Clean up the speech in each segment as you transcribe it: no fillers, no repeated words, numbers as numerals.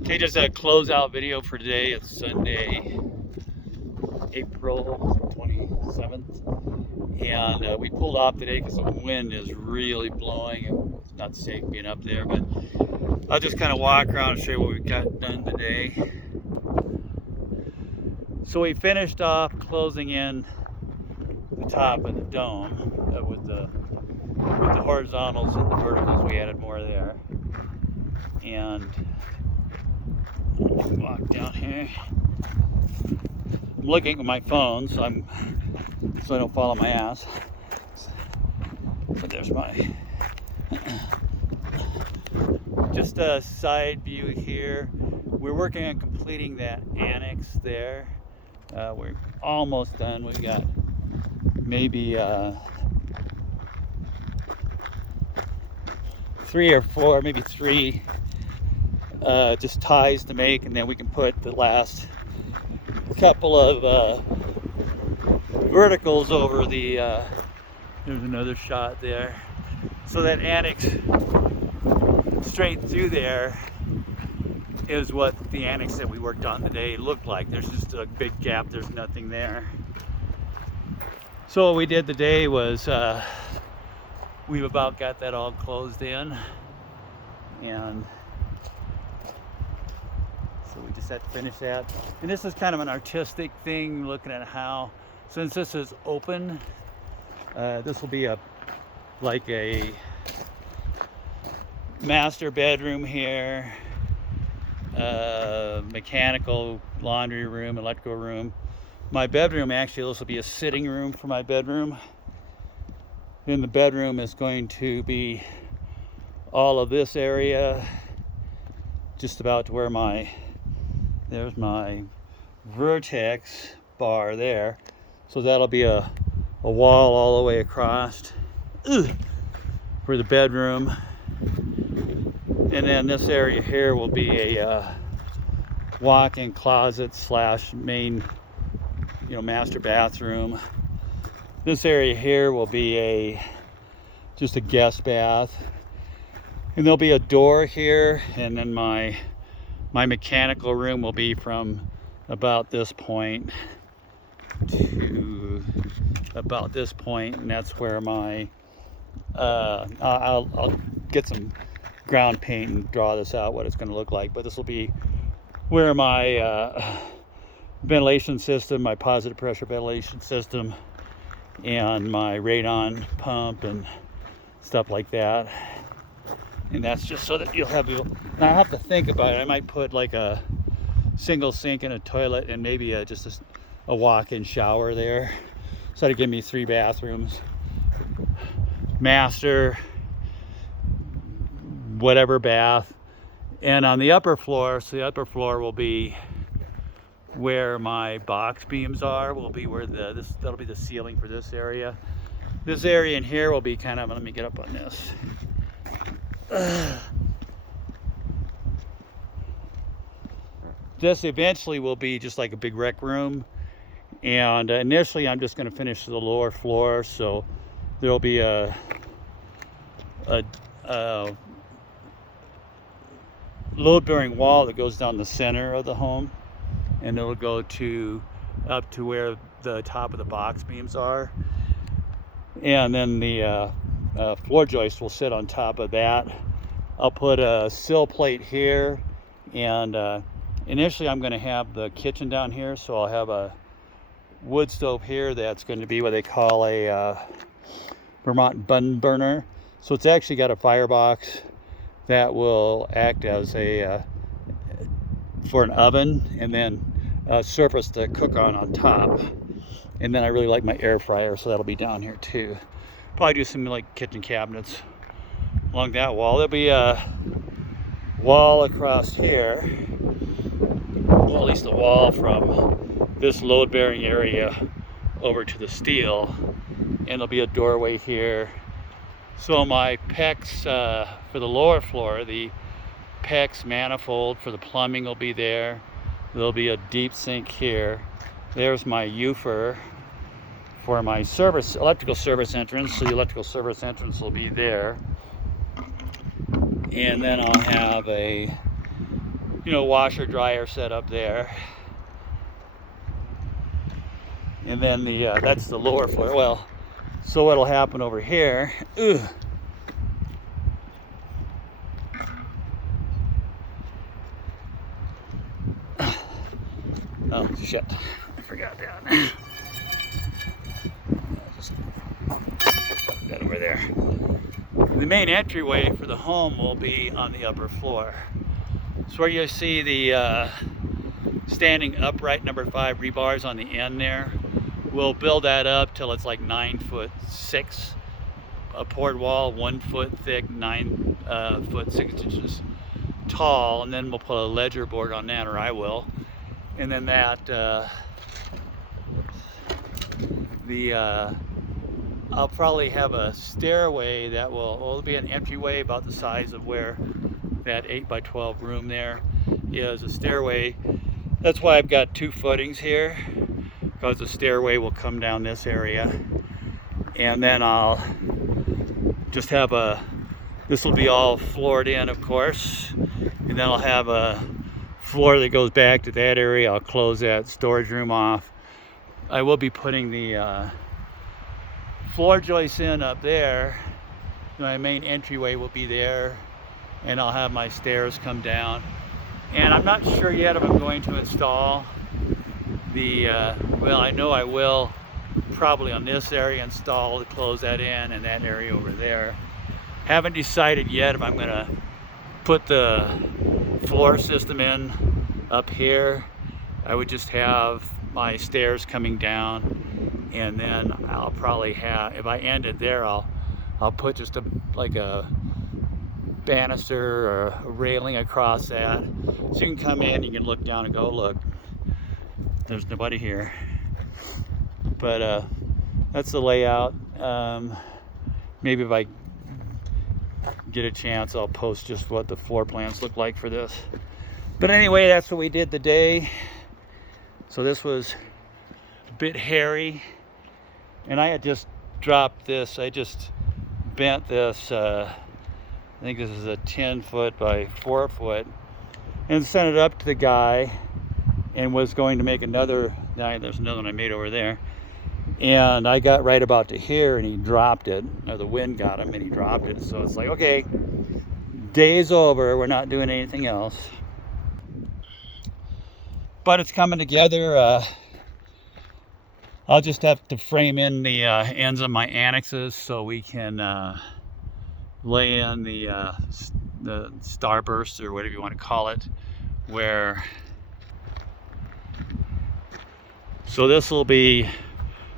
Okay, just a closeout video for today. It's Sunday, April 27th, and we pulled off today because the wind is really blowing. It's not safe being up there, but I'll just kind of walk around and show you what we got done today. So we finished off closing in the top of the dome with the horizontals and the verticals. We added more there, and walk down here. I'm looking at my phone, so I don't fall on my ass. But there's my just a side view here. We're working on completing that annex there. We're almost done. We've got maybe 3 or 4, maybe 3 just ties to make, and then we can put the last couple of verticals over the there's another shot there, so that annex straight through there is what the annex that we worked on today looked like. There's just a big gap, there's nothing there. So what we did today was we've about got that all closed in, and so we just had to finish that. And this is kind of an artistic thing, looking at how, since this is open, this will be like a master bedroom here, mechanical laundry room, electrical room. My bedroom, actually, this will be a sitting room for my bedroom. Then the bedroom is going to be all of this area, just about to where there's my vertex bar there. So that'll be a wall all the way across for the bedroom. And then this area here will be a walk-in closet / main, master bathroom. This area here will be just a guest bath. And there'll be a door here, and then my mechanical room will be from about this point to about this point, and that's where my I'll get some ground paint and draw this out what it's going to look like, but this will be where my ventilation system, my positive pressure ventilation system, and my radon pump and stuff like that. And that's just so that you'll have, now I have to think about it. I might put like a single sink and a toilet and maybe just a walk-in shower there. So that'll give me 3 bathrooms, master, whatever bath. And on the upper floor, so the upper floor will be where my box beams are, will be where that'll be the ceiling for this area. This area in here will be kind of, let me get up on this. This eventually will be just like a big rec room, and initially I'm just going to finish the lower floor, so there'll be a load-bearing wall that goes down the center of the home, and it'll go up to where the top of the box beams are, and then the floor joist will sit on top of that. I'll put a sill plate here, and initially I'm going to have the kitchen down here, so I'll have a wood stove here that's going to be what they call a Vermont bun burner. So it's actually got a firebox that will act as for an oven, and then a surface to cook on top. And then I really like my air fryer, so that'll be down here too. Probably do some like kitchen cabinets along that wall. There'll be a wall across here, well, at least a wall from this load-bearing area over to the steel, and there'll be a doorway here. So my PEX for the lower floor, the PEX manifold for the plumbing will be there. There'll be a deep sink here. There's my UFER for my electrical service entrance. So the electrical service entrance will be there. And then I'll have a washer dryer set up there. And then that's the lower floor. Well, so what'll happen over here, ugh. Oh shit, I forgot that. Just put that over there. The main entryway for the home will be on the upper floor. So where you see the standing upright number 5 rebars on the end there, we'll build that up till it's like 9'6", a poured wall, 1 foot thick, 9 foot 6 inches tall, and then we'll put a ledger board on that, or I will. And then that, I'll probably have a stairway that will be an entryway about the size of where that 8x12 room there is. A stairway. That's why I've got 2 footings here, because the stairway will come down this area. And then I'll just have this will be all floored in, of course. And then I'll have a floor that goes back to that area. I'll close that storage room off. I will be putting the floor joists in up there. My main entryway will be there, and I'll have my stairs come down. And I'm not sure yet if I'm going to install the, well, I know I will probably on this area install to close that in, and that area over there. Haven't decided yet if I'm going to put the floor system in up here. I would just have my stairs coming down, and then I'll probably have, if I end it there, I'll put just like a banister or a railing across that, so you can come in, you can look down and go, look, there's nobody here. But that's the layout. Maybe if I get a chance, I'll post just what the floor plans look like for this. But anyway, that's what we did today. So this was a bit hairy, and I had just dropped this. I just bent this. I think this is a 10 foot by 4 foot, and sent it up to the guy, and was going to make another. Now there's another one I made over there, and I got right about to here, and he dropped it. Or the wind got him, and he dropped it. So it's like, okay, day's over. We're not doing anything else. But it's coming together. I'll just have to frame in the ends of my annexes so we can lay in the starbursts, or whatever you want to call it, where, so this will be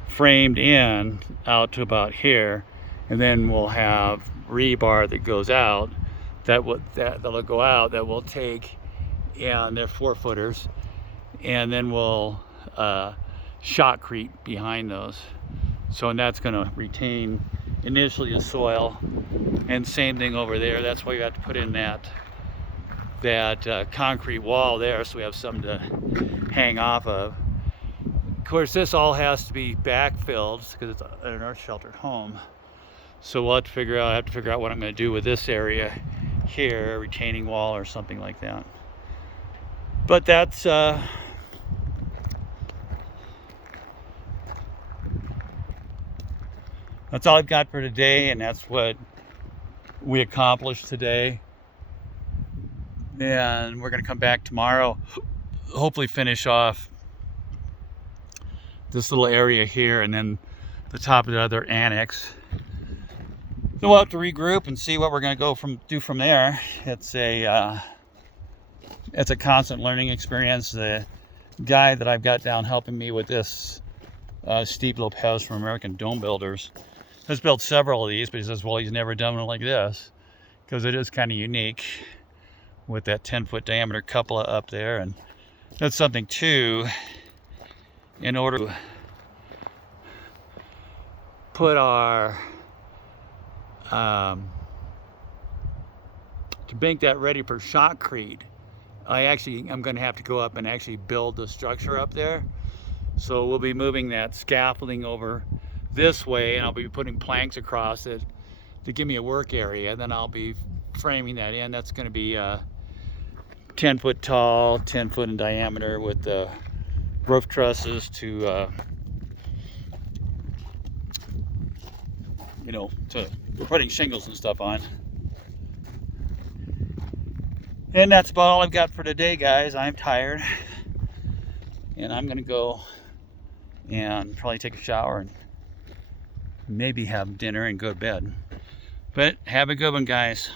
framed in out to about here, and then we'll have rebar that goes out that'll go out, that will take, and they're 4-footers, and then we'll shotcrete behind those. So, and that's going to retain initially the soil, and same thing over there. That's why you have to put in that concrete wall there, so we have something to hang off of. Of course, this all has to be backfilled because it's an earth sheltered home. So we'll have to figure out what I'm going to do with this area here, a retaining wall or something like that. But that's all I've got for today, and that's what we accomplished today. And we're going to come back tomorrow, hopefully finish off this little area here, and then the top of the other annex. So we'll have to regroup and see what we're going to do from there. It's a constant learning experience. The guy that I've got down helping me with this steep slope house from American Dome Builders has built several of these, but he says, well, he's never done one like this, because it is kind of unique with that 10-foot diameter cupola up there. And that's something too, in order to put our to make that ready for shotcrete, I'm going to have to go up and actually build the structure up there. So we'll be moving that scaffolding over this way, and I'll be putting planks across it to give me a work area. Then I'll be framing that in. That's going to be 10-foot tall, 10-foot in diameter with the roof trusses to, you know, we're putting shingles and stuff on. And that's about all I've got for today, guys. I'm tired. And I'm gonna go and probably take a shower and maybe have dinner and go to bed. But have a good one, guys.